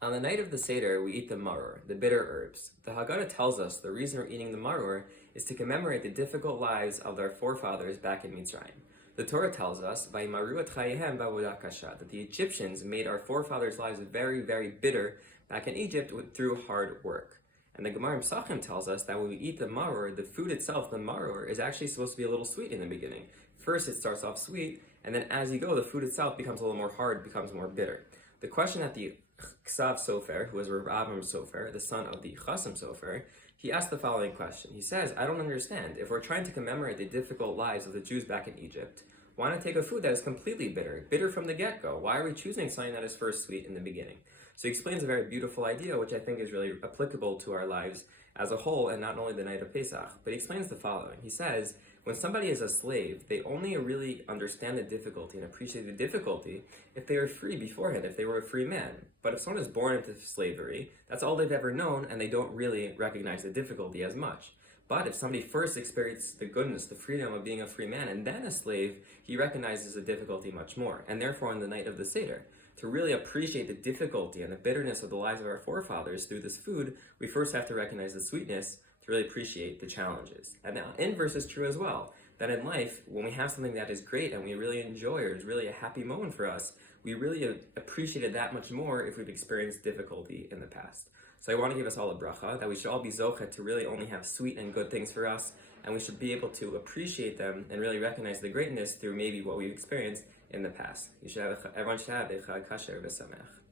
On the night of the Seder, we eat the Maror, the bitter herbs. The Hagadda tells us the reason we're eating the Maror is to commemorate the difficult lives of our forefathers back in Mitzrayim. The Torah tells us, "Vayimaru et chayehem ba'avodah kasha," that the Egyptians made our forefathers' lives very, very bitter back in Egypt through hard work. And the Gemara in Pesachim tells us that when we eat the Maror, the food itself, the Maror, is actually supposed to be a little sweet in the beginning. First, it starts off sweet, and then as you go, the food itself becomes a little more hard, becomes more bitter. The question that the Ksav Sofer, who was Rav Avram Sofer, the son of the Chasim Sofer, he asked the following question. He says, I don't understand. If we're trying to commemorate the difficult lives of the Jews back in Egypt, why not take a food that is completely bitter, bitter from the get-go? Why are we choosing something that is first sweet in the beginning? So he explains a very beautiful idea, which I think is really applicable to our lives as a whole, and not only the night of Pesach. But he explains the following. He says, when somebody is a slave, they only really understand the difficulty and appreciate the difficulty if they were free beforehand, if they were a free man. But if someone is born into slavery, that's all they've ever known, and they don't really recognize the difficulty as much. But if somebody first experienced the goodness, the freedom of being a free man, and then a slave, he recognizes the difficulty much more. And therefore, on the night of the Seder, to really appreciate the difficulty and the bitterness of the lives of our forefathers through this food, we first have to recognize the sweetness to really appreciate the challenges. And now, inverse is true as well, that in life, when we have something that is great and we really enjoy, or is really a happy moment for us, we really appreciate it that much more if we've experienced difficulty in the past. So I want to give us all a bracha, that we should all be zochet to really only have sweet and good things for us, and we should be able to appreciate them and really recognize the greatness through maybe what we've experienced in the past. Everyone should have a chag kasher v'sameach.